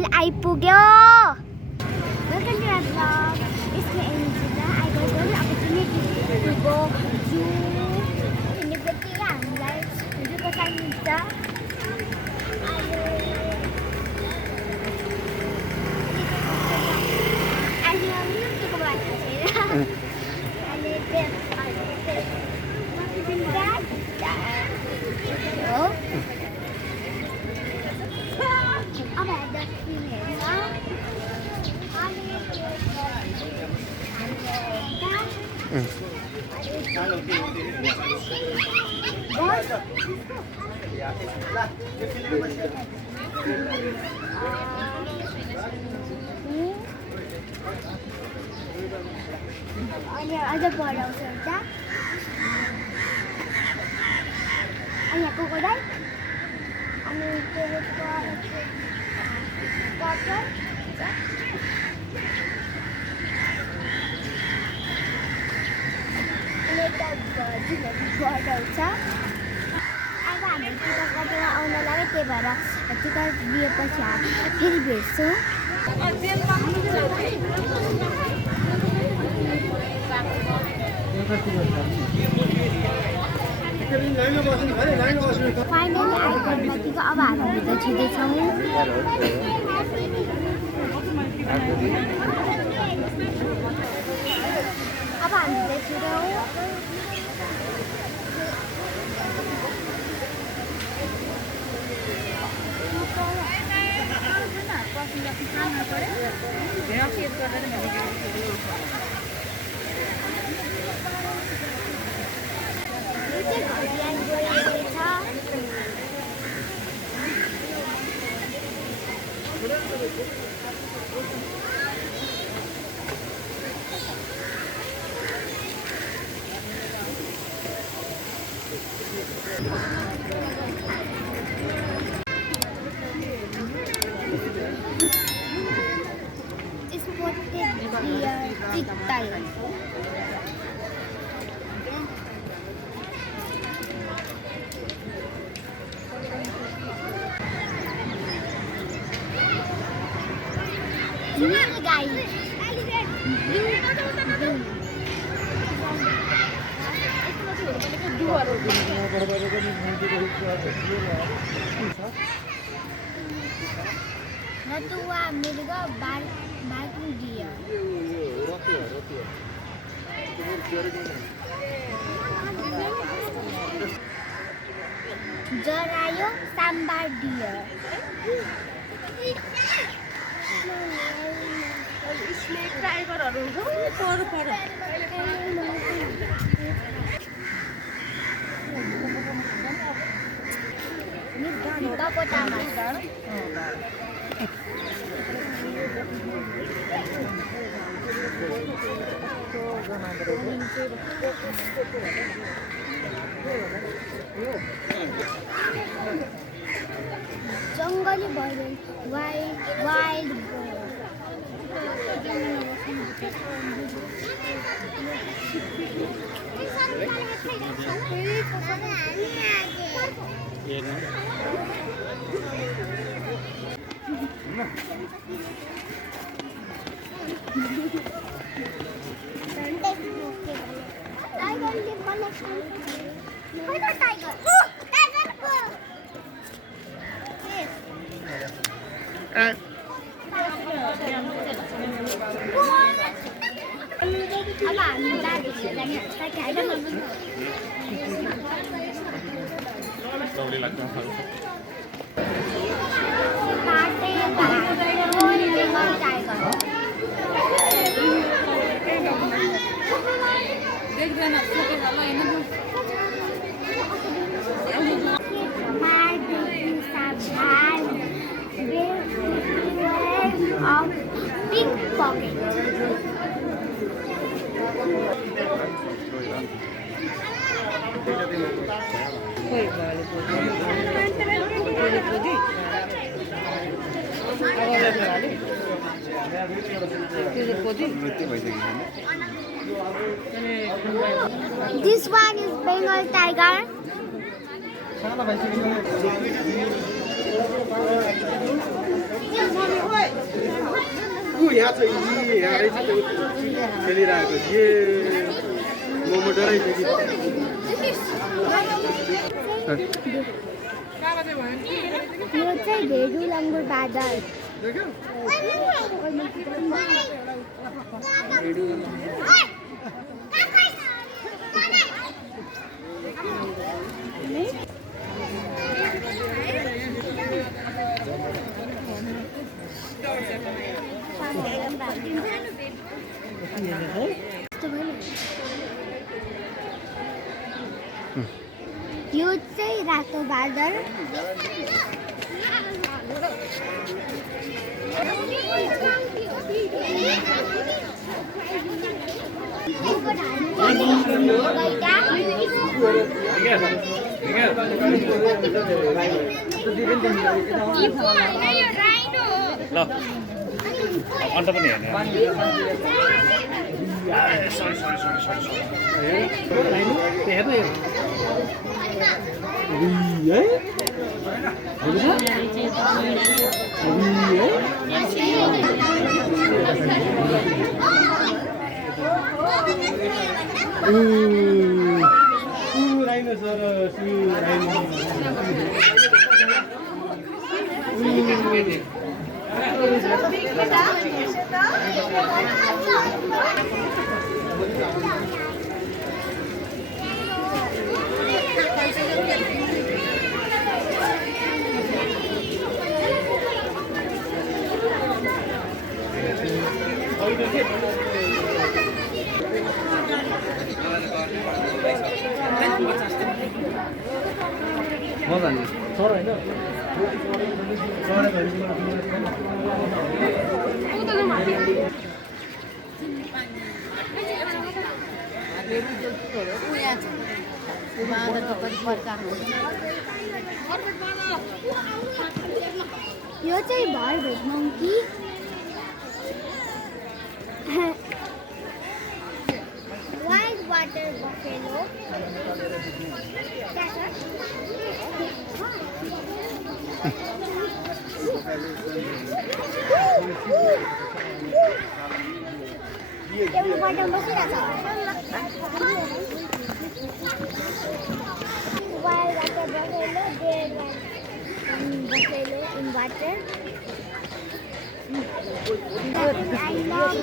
Angel आइपुग्यो। Welcome to our blog. यसमा Angel I go opportunity to go zoo. हिँडेपछि हामीलाई जूको टाइम मिल्छ। अनि अझ बढाउँछ हुन्छ। अनि यहाँ कोकोडाइल अनि बढाउँछ। अब हामी टिकट काटेर आउन लाग्यो, त्यही भएर टिकट लिएपछि फेरि भेट्छौँ। फाइनली आइकनमा टिकट अब हामी भित्र छिर्दैछौँ। अब हामी भित्र छिर्यौँ। Natua mirga barking dia. Jarayo sambar dia. Snake tiger or जंगली bird wild This one is Bengal tiger. यहाँ छ यहाँ रहेछ खेलिरहेको ए मोमो डराइसक्यो यो चाहिँ भेडु लङ्गुर बादल यो चाहिँ रातो बादल अन्त पनि हेर्ने यो चाहिँ velvet monkey wild water buffalo Wild water buffalo, they buffalo in water. I love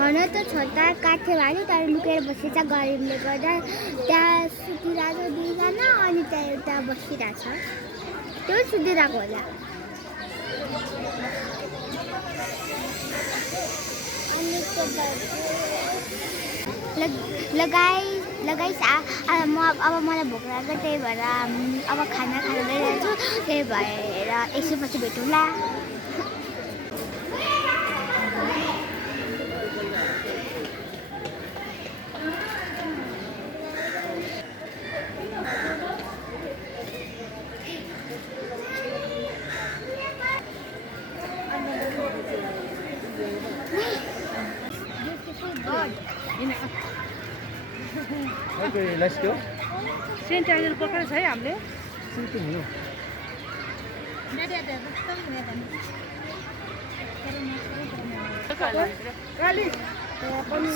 छन त छ त काठे भाले तर लुकेर बसेछ गरिबले गर्दा त्यहाँ सुतिरहेको दुईजना अनि त्यहाँ एउटा बसिरहेछ त्यो सुतिरहेको होला लगाइस अब मलाई भोक लाग्यो त्यही भएर अब खाना खान गइरहेको छु त्यही भएर एकछिनपछि भेटौँला Okay, let's go. सेनिटाइजर बोकेर छ है हामीले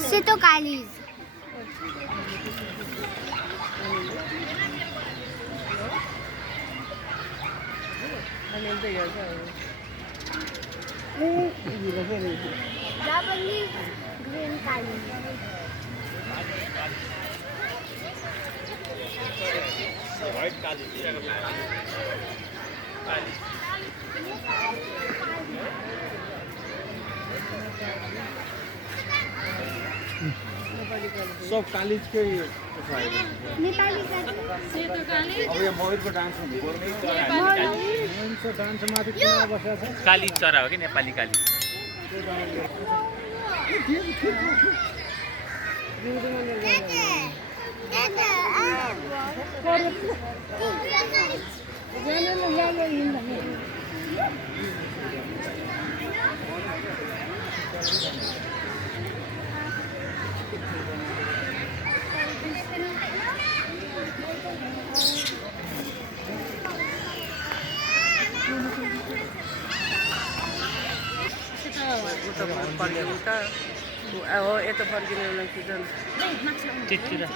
सेतो कालिज जापानीज ग्रीन कालिज White kaji. सब कालिजकै नेपाली काली अब यो मयुरको डान्समा बोल्नै मयुरको डान्समाथि किन बसेको छ काली चरा हो कि नेपाली काली हो यता फर्किने त्यतिर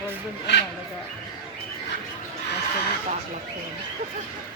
बस्दैन उनीहरूलाई त वास्तवमै पाप लाग्छ